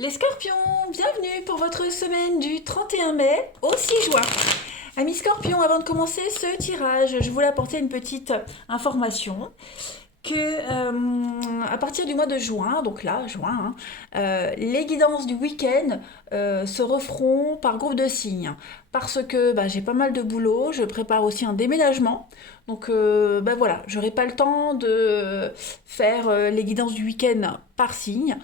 Les scorpions, bienvenue pour votre semaine du 31 mai au 6 juin. Amis scorpions, avant de commencer ce tirage, je voulais apporter une petite information que à partir du mois de juin, donc là, juin, les guidances du week-end se referont par groupe de signes. Parce que j'ai pas mal de boulot, je prépare aussi un déménagement. Donc voilà, j'aurai pas le temps de faire les guidances du week-end par signe.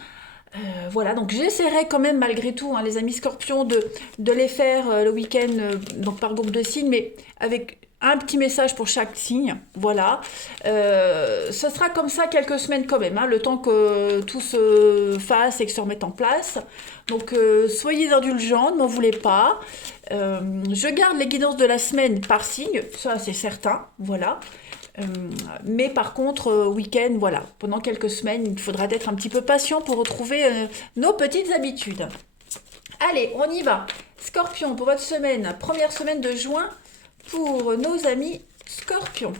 Voilà, donc j'essaierai quand même malgré tout, hein, les amis scorpions, de les faire le week-end donc par groupe de signes, mais avec un petit message pour chaque signe. Voilà. Ce sera comme ça quelques semaines quand même, hein, le temps que tout se fasse et que se remette en place. Donc soyez indulgents, ne m'en voulez pas. Je garde les guidances de la semaine par signe, ça c'est certain. Voilà. Euh, mais par contre, week-end, voilà, pendant quelques semaines, il faudra être un petit peu patient pour retrouver nos petites habitudes. Allez, on y va. Scorpion, pour votre semaine, première semaine de juin, pour nos amis scorpions.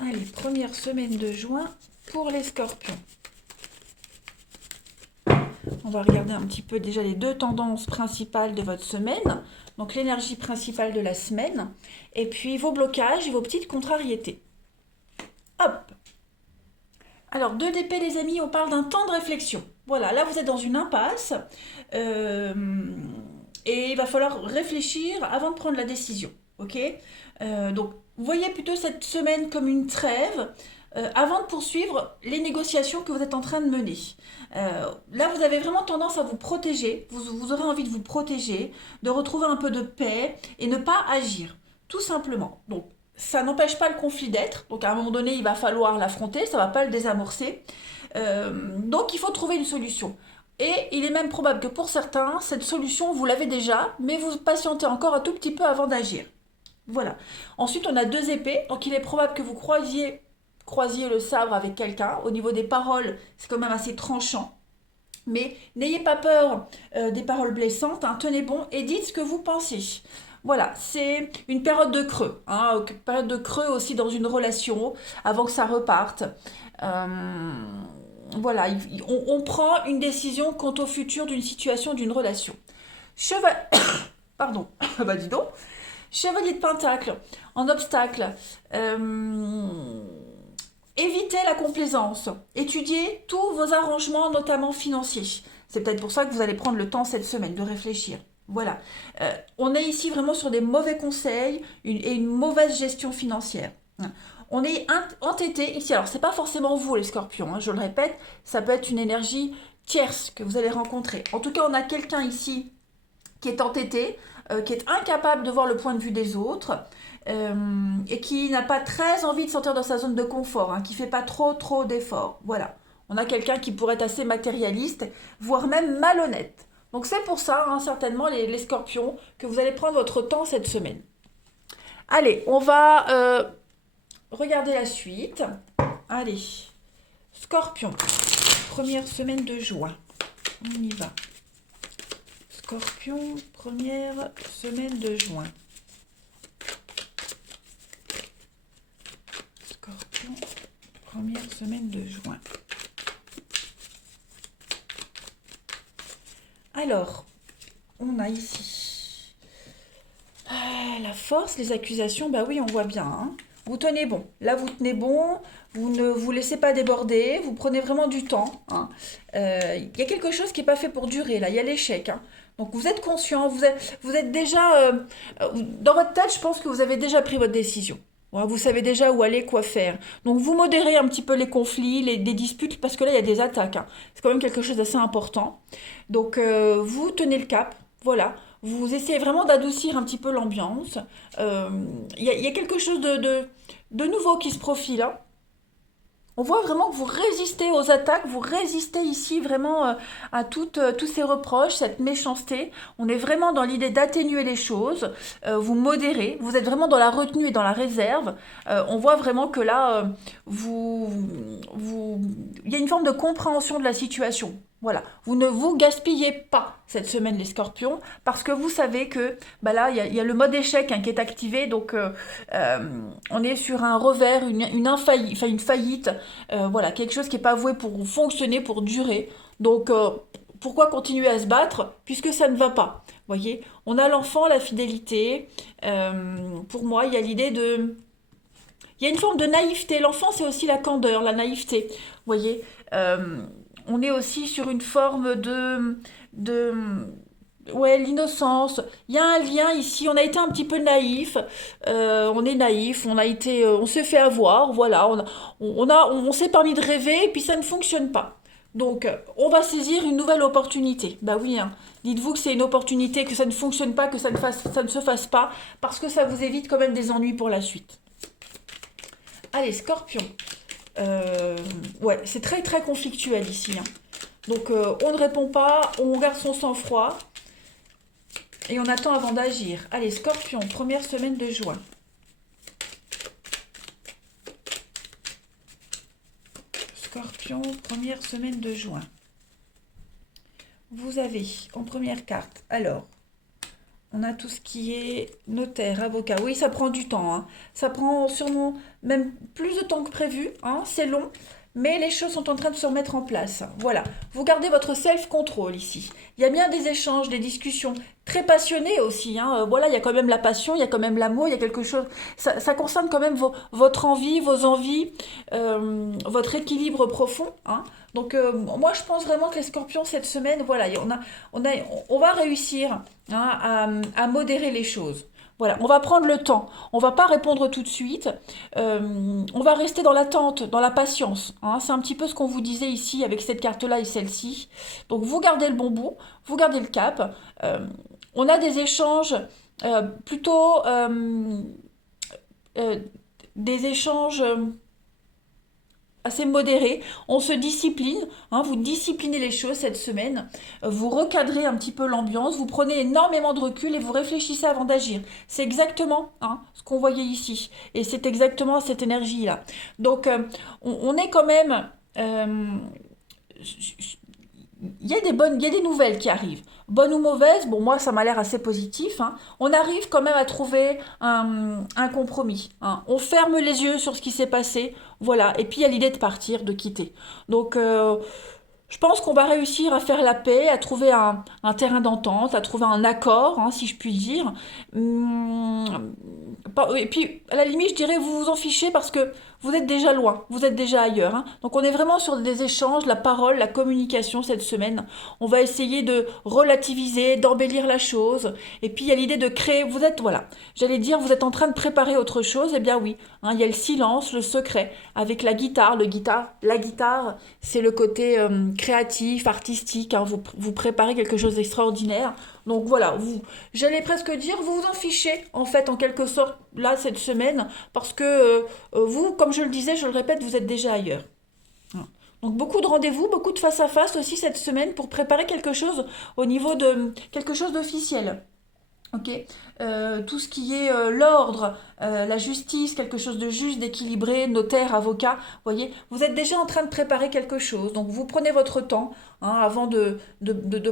Allez, première semaine de juin pour les scorpions. On va regarder un petit peu déjà les deux tendances principales de votre semaine. Donc l'énergie principale de la semaine. Et puis vos blocages et vos petites contrariétés. Hop. Alors, 2 d'épée, les amis, on parle d'un temps de réflexion. Voilà, là, vous êtes dans une impasse. euh, et il va falloir réfléchir avant de prendre la décision. Ok. Donc, voyez plutôt cette semaine comme une trêve avant de poursuivre les négociations que vous êtes en train de mener. Là, vous avez vraiment tendance à vous protéger. Vous aurez envie de vous protéger, de retrouver un peu de paix et ne pas agir. Tout simplement. Donc, ça n'empêche pas le conflit d'être. Donc à un moment donné, il va falloir l'affronter, ça ne va pas le désamorcer. Donc il faut trouver une solution. Et il est même probable que pour certains, cette solution, vous l'avez déjà, mais vous patientez encore un tout petit peu avant d'agir. Voilà. Ensuite, on a 2 épées. Donc il est probable que vous croisiez le sabre avec quelqu'un. Au niveau des paroles, c'est quand même assez tranchant. Mais n'ayez pas peur des paroles blessantes, hein, tenez bon et dites ce que vous pensez. Voilà, c'est une période de creux, hein, période de creux aussi dans une relation, avant que ça reparte. Euh, voilà, on prend une décision quant au futur d'une situation, d'une relation. Cheval... Pardon, bah dis donc. Chevalier de Pentacle, en obstacle. Évitez la complaisance. Étudiez tous vos arrangements, notamment financiers. C'est peut-être pour ça que vous allez prendre le temps cette semaine de réfléchir. Voilà. On est ici vraiment sur des mauvais conseils et une mauvaise gestion financière. On est entêté ici. Alors, c'est pas forcément vous, les scorpions, hein, je le répète, ça peut être une énergie tierce que vous allez rencontrer. En tout cas, on a quelqu'un ici qui est entêté, qui est incapable de voir le point de vue des autres, et qui n'a pas très envie de sortir de sa zone de confort, hein, qui fait pas trop d'efforts. Voilà. On a quelqu'un qui pourrait être assez matérialiste, voire même malhonnête. Donc c'est pour ça, hein, certainement, les scorpions, que vous allez prendre votre temps cette semaine. Allez, on va regarder la suite. Allez, scorpion, première semaine de juin. On y va. Scorpion, première semaine de juin. Scorpion, première semaine de juin. Alors, on a ici la force, les accusations, bah oui, on voit bien, hein. Vous tenez bon. Là, vous tenez bon, vous ne vous laissez pas déborder, vous prenez vraiment du temps, hein. Y a quelque chose qui n'est pas fait pour durer, là, il y a l'échec, hein. Donc vous êtes conscient, vous êtes déjà... dans votre tête, je pense que vous avez déjà pris votre décision. Ouais, vous savez déjà où aller, quoi faire. Donc vous modérez un petit peu les conflits, des disputes, parce que là, il y a des attaques, hein. C'est quand même quelque chose d'assez important. Donc vous tenez le cap, voilà. Vous essayez vraiment d'adoucir un petit peu l'ambiance. Il y a quelque chose de nouveau qui se profile, hein. On voit vraiment que vous résistez aux attaques, vous résistez ici vraiment à tous ces reproches, cette méchanceté. On est vraiment dans l'idée d'atténuer les choses, vous modérez, vous êtes vraiment dans la retenue et dans la réserve. On voit vraiment que là, il y a une forme de compréhension de la situation. Voilà, vous ne vous gaspillez pas cette semaine les scorpions parce que vous savez que bah là il y a le mode échec, hein, qui est activé, donc euh, on est sur un revers, une faillite, voilà, quelque chose qui n'est pas voué pour fonctionner, pour durer. Donc, pourquoi continuer à se battre puisque ça ne va pas? Voyez, on a l'enfant, la fidélité. Pour moi, il y a l'idée de... Il y a une forme de naïveté. L'enfant, c'est aussi la candeur, la naïveté. Vous voyez, on est aussi sur une forme de ouais, l'innocence. Il y a un lien ici. On a été un petit peu naïf. On est naïf. On a été, on s'est fait avoir. Voilà. On s'est permis de rêver et puis ça ne fonctionne pas. Donc, on va saisir une nouvelle opportunité. Bah oui, hein. Dites-vous que c'est une opportunité, que ça ne fonctionne pas, que ça ne se fasse pas, parce que ça vous évite quand même des ennuis pour la suite. Allez, Scorpion. Ouais, c'est très très conflictuel ici, hein. Donc, on ne répond pas, on garde son sang-froid et on attend avant d'agir. Allez, Scorpion, première semaine de juin. Scorpion, première semaine de juin. Vous avez en première carte, alors, on a tout ce qui est notaire, avocat. Oui, ça prend du temps, hein. Ça prend sûrement même plus de temps que prévu, hein. C'est long, mais les choses sont en train de se remettre en place. Voilà, vous gardez votre self-control ici. Il y a bien des échanges, des discussions très passionnées aussi, hein. Voilà, il y a quand même la passion, il y a quand même l'amour, il y a quelque chose... Ça concerne quand même votre envie, vos envies, votre équilibre profond, hein. Donc, moi, je pense vraiment que les scorpions, cette semaine, voilà, on va réussir, hein, à modérer les choses. Voilà, on va prendre le temps. On va pas répondre tout de suite. On va rester dans l'attente, dans la patience, hein. C'est un petit peu ce qu'on vous disait ici avec cette carte-là et celle-ci. Donc, vous gardez le bon bout, vous gardez le cap. On a des échanges plutôt... euh, des échanges... assez modéré, on se discipline, hein, vous disciplinez les choses cette semaine, vous recadrez un petit peu l'ambiance, vous prenez énormément de recul et vous réfléchissez avant d'agir. C'est exactement, hein, ce qu'on voyait ici, et c'est exactement cette énergie-là. Donc, on est quand même... il y a des nouvelles qui arrivent. Bonnes ou mauvaises, bon, moi, ça m'a l'air assez positif, hein. On arrive quand même à trouver un compromis, hein. On ferme les yeux sur ce qui s'est passé, voilà. Et puis, il y a l'idée de partir, de quitter. Donc, je pense qu'on va réussir à faire la paix, à trouver un terrain d'entente, à trouver un accord, hein, si je puis dire. Et puis, à la limite, je dirais, vous vous en fichez parce que vous êtes déjà loin, vous êtes déjà ailleurs, hein. Donc, on est vraiment sur des échanges, la parole, la communication cette semaine. On va essayer de relativiser, d'embellir la chose. Et puis, il y a l'idée de créer. Vous êtes, voilà, j'allais dire, vous êtes en train de préparer autre chose. Eh bien, oui, hein, il y a le silence, le secret, avec la guitare. La guitare, c'est le côté créatif, artistique, hein. Vous préparez quelque chose d'extraordinaire. Donc voilà, j'allais presque dire, vous vous en fichez, en fait, en quelque sorte, là, cette semaine, parce que vous, comme je le disais, je le répète, vous êtes déjà ailleurs. Donc beaucoup de rendez-vous, beaucoup de face-à-face aussi cette semaine pour préparer quelque chose au niveau de quelque chose d'officiel. Ok, tout ce qui est l'ordre, la justice, quelque chose de juste, d'équilibré, notaire, avocat, voyez, vous êtes déjà en train de préparer quelque chose. Donc vous prenez votre temps, hein, avant de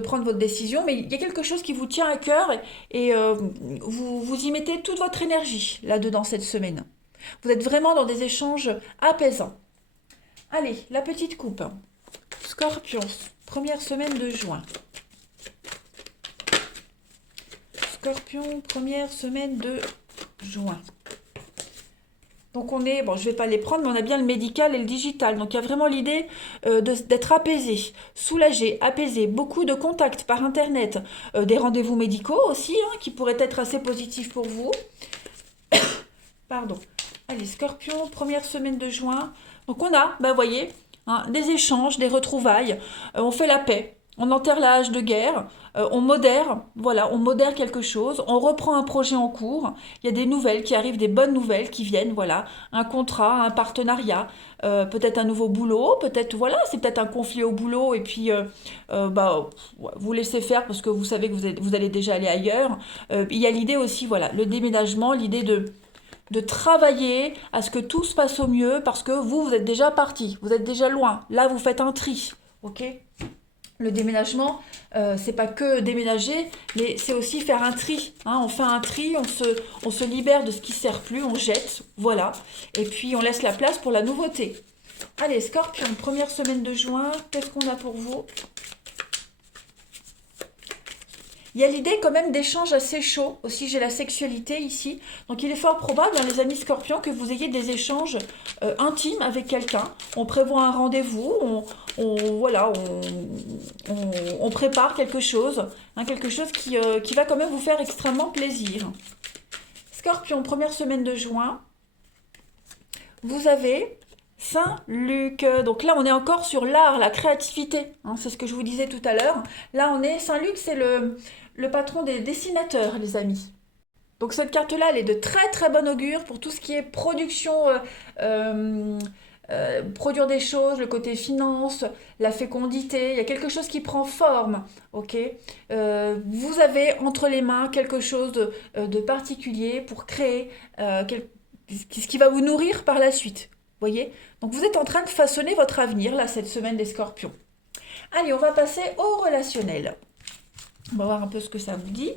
prendre votre décision, mais il y a quelque chose qui vous tient à cœur et vous y mettez toute votre énergie là-dedans cette semaine. Vous êtes vraiment dans des échanges apaisants. Allez, la petite coupe. Scorpion, première semaine de juin. Scorpion, première semaine de juin. Donc on est, bon, je ne vais pas les prendre, mais on a bien le médical et le digital. Donc il y a vraiment l'idée d'être apaisé, soulagé, apaisé. Beaucoup de contacts par Internet, des rendez-vous médicaux aussi, hein, qui pourraient être assez positifs pour vous. Pardon. Allez, Scorpion, première semaine de juin. Donc on a, ben, voyez, hein, des échanges, des retrouvailles. On fait la paix. On enterre la hache de guerre, on modère, voilà, on modère quelque chose, on reprend un projet en cours, il y a des nouvelles qui arrivent, des bonnes nouvelles qui viennent, voilà, un contrat, un partenariat, peut-être un nouveau boulot, peut-être, voilà, c'est peut-être un conflit au boulot et puis, bah, vous laissez faire parce que vous savez que vous allez déjà aller ailleurs. Il y a l'idée aussi, voilà, le déménagement, l'idée de travailler à ce que tout se passe au mieux parce que vous êtes déjà parti, vous êtes déjà loin. Là, vous faites un tri, ok ? Le déménagement, c'est pas que déménager, mais c'est aussi faire un tri, hein. On fait un tri, on se libère de ce qui ne sert plus, on jette, voilà. Et puis on laisse la place pour la nouveauté. Allez, Scorpion, première semaine de juin, qu'est-ce qu'on a pour vous? Il y a l'idée quand même d'échanges assez chauds. Aussi, j'ai la sexualité ici. Donc, il est fort probable, hein, les amis scorpions, que vous ayez des échanges intimes avec quelqu'un. On prévoit un rendez-vous, voilà, on prépare quelque chose, hein, quelque chose qui va quand même vous faire extrêmement plaisir. Scorpion, première semaine de juin, vous avez Saint-Luc. Donc là, on est encore sur l'art, la créativité, hein, c'est ce que je vous disais tout à l'heure. Là, Saint-Luc, c'est le patron des dessinateurs, les amis. Donc cette carte-là, elle est de très très bon augure pour tout ce qui est production, euh, produire des choses, le côté finance, la fécondité. Il y a quelque chose qui prend forme, ok. Vous avez entre les mains quelque chose de particulier pour créer ce qui va vous nourrir par la suite. Voyez? Donc vous êtes en train de façonner votre avenir là cette semaine des Scorpions. Allez, on va passer au relationnel. On va voir un peu ce que ça vous dit.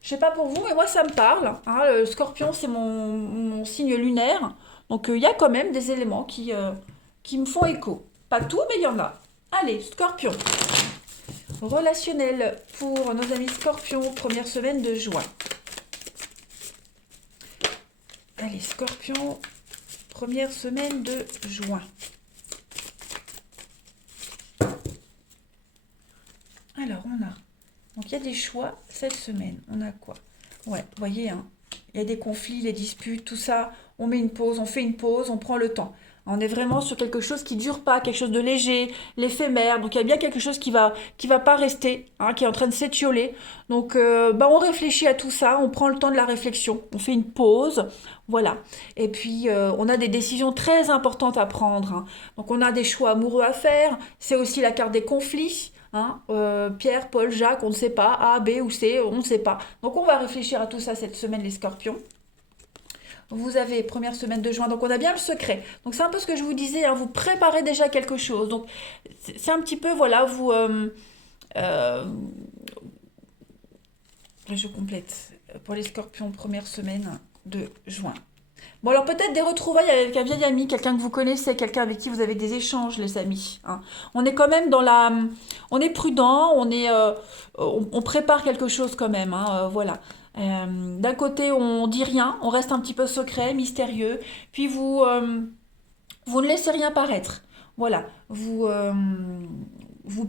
Je sais pas pour vous, mais moi ça me parle, hein. Le Scorpion, c'est mon signe lunaire. Donc il y a quand même des éléments qui me font écho. Pas tout, mais il y en a. Allez, Scorpion. Relationnel pour nos amis Scorpions, première semaine de juin. Allez, Scorpion, première semaine de juin. Alors, on a... Donc, il y a des choix cette semaine. On a quoi? Ouais, vous voyez, hein, il y a des conflits, les disputes, tout ça. On met une pause, on fait une pause, on prend le temps. On est vraiment sur quelque chose qui ne dure pas, quelque chose de léger, l'éphémère. Donc, il y a bien quelque chose qui va pas rester, hein, qui est en train de s'étioler. Donc, on réfléchit à tout ça, on prend le temps de la réflexion, on fait une pause, voilà. Et puis, on a des décisions très importantes à prendre, hein. Donc, on a des choix amoureux à faire. C'est aussi la carte des conflits. Hein, Pierre, Paul, Jacques, on ne sait pas, A, B ou C, on ne sait pas. Donc on va réfléchir à tout ça cette semaine, les Scorpions. Vous avez première semaine de juin, donc on a bien le secret. Donc c'est un peu ce que je vous disais, hein, vous préparez déjà quelque chose. Donc c'est un petit peu, voilà, euh, je complète pour les Scorpions, première semaine de juin. Bon, alors peut-être des retrouvailles avec un vieil ami, quelqu'un que vous connaissez, quelqu'un avec qui vous avez des échanges, les amis, hein. On est quand même dans la... On est prudent, on prépare quelque chose quand même, hein, voilà. D'un côté, on dit rien, on reste un petit peu secret, mystérieux, puis vous ne laissez rien paraître. Voilà, vous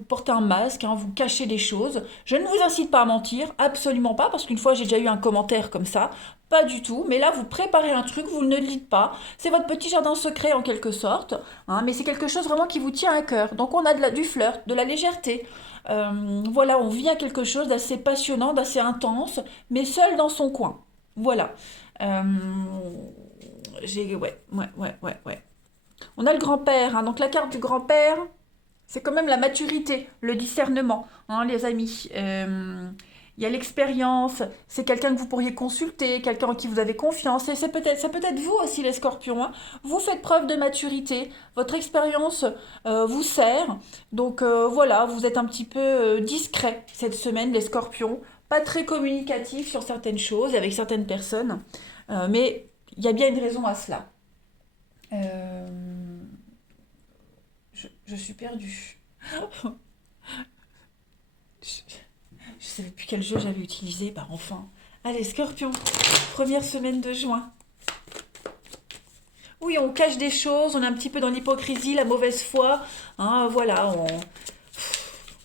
portez un masque, hein, vous cachez des choses. Je ne vous incite pas à mentir, absolument pas, parce qu'une fois j'ai déjà eu un commentaire comme ça. Pas du tout, mais là vous préparez un truc, vous ne le dites pas. C'est votre petit jardin secret en quelque sorte, hein, mais c'est quelque chose vraiment qui vous tient à cœur. Donc on a du flirt, de la légèreté. Voilà, on vit à quelque chose d'assez passionnant, d'assez intense, mais seul dans son coin. Voilà. Euh, ouais. On a le grand-père, hein, donc la carte du grand-père, c'est quand même la maturité, le discernement, hein, les amis. Il y a l'expérience, c'est quelqu'un que vous pourriez consulter, quelqu'un en qui vous avez confiance, et c'est peut-être vous aussi les scorpions, hein. Vous faites preuve de maturité, votre expérience vous sert, donc voilà, vous êtes un petit peu discret cette semaine les scorpions, pas très communicatif sur certaines choses avec certaines personnes, mais il y a bien une raison à cela. Euh, je suis perdue. Je ne savais plus quel jeu j'avais utilisé. Bah enfin. Allez, Scorpion. Première semaine de juin. Oui, on cache des choses. On est un petit peu dans l'hypocrisie, la mauvaise foi. Hein, voilà,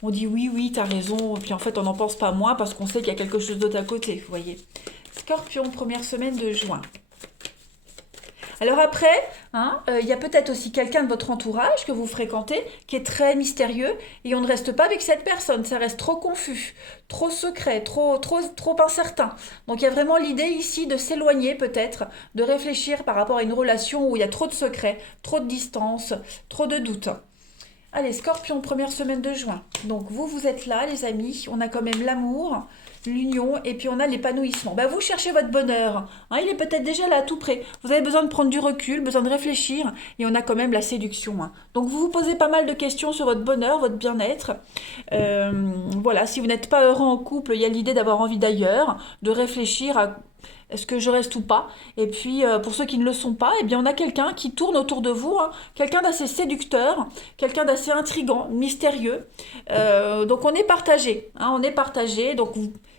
on dit oui, oui, t'as raison. Puis en fait, on n'en pense pas moins parce qu'on sait qu'il y a quelque chose d'autre à côté. Vous voyez. Scorpion, première semaine de juin. Alors après, hein, il y a peut-être aussi quelqu'un de votre entourage que vous fréquentez qui est très mystérieux et on ne reste pas avec cette personne, ça reste trop confus, trop secret, trop incertain. Donc il y a vraiment l'idée ici de s'éloigner peut-être, de réfléchir par rapport à une relation où il y a trop de secrets, trop de distance, trop de doutes. Allez, Scorpion, première semaine de juin. Donc vous êtes là les amis, on a quand même l'amour, l'union et puis on a l'épanouissement. Bah, vous cherchez votre bonheur, hein, il est peut-être déjà là tout près. Vous avez besoin de prendre du recul, besoin de réfléchir et on a quand même la séduction, hein. Donc vous vous posez pas mal de questions sur votre bonheur, votre bien-être. Voilà, si vous n'êtes pas heureux en couple, il y a l'idée d'avoir envie d'ailleurs, de réfléchir à est-ce que je reste ou pas? Et puis, pour ceux qui ne le sont pas, eh bien, on a quelqu'un qui tourne autour de vous, hein, quelqu'un d'assez séducteur, quelqu'un d'assez intrigant, mystérieux. Donc, on est partagé, hein, on est partagé. Donc,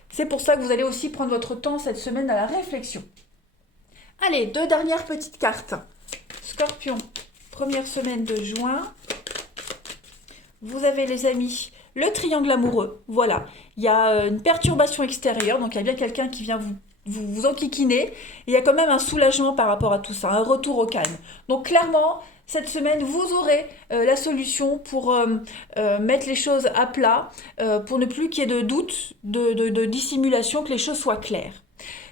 C'est pour ça que vous allez aussi prendre votre temps cette semaine à la réflexion. Allez, 2 dernières petites cartes. Scorpion, première semaine de juin. Vous avez les amis, le triangle amoureux. Voilà, il y a une perturbation extérieure, donc il y a bien quelqu'un qui vient vous enquiquiner. Et il y a quand même un soulagement par rapport à tout ça, un retour au calme. Donc clairement, cette semaine, vous aurez la solution pour mettre les choses à plat, pour ne plus qu'il y ait de doute, de dissimulation, que les choses soient claires.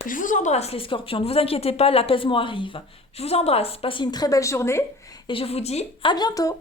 Je vous embrasse les scorpions, ne vous inquiétez pas, l'apaisement arrive. Je vous embrasse, passez une très belle journée et je vous dis à bientôt.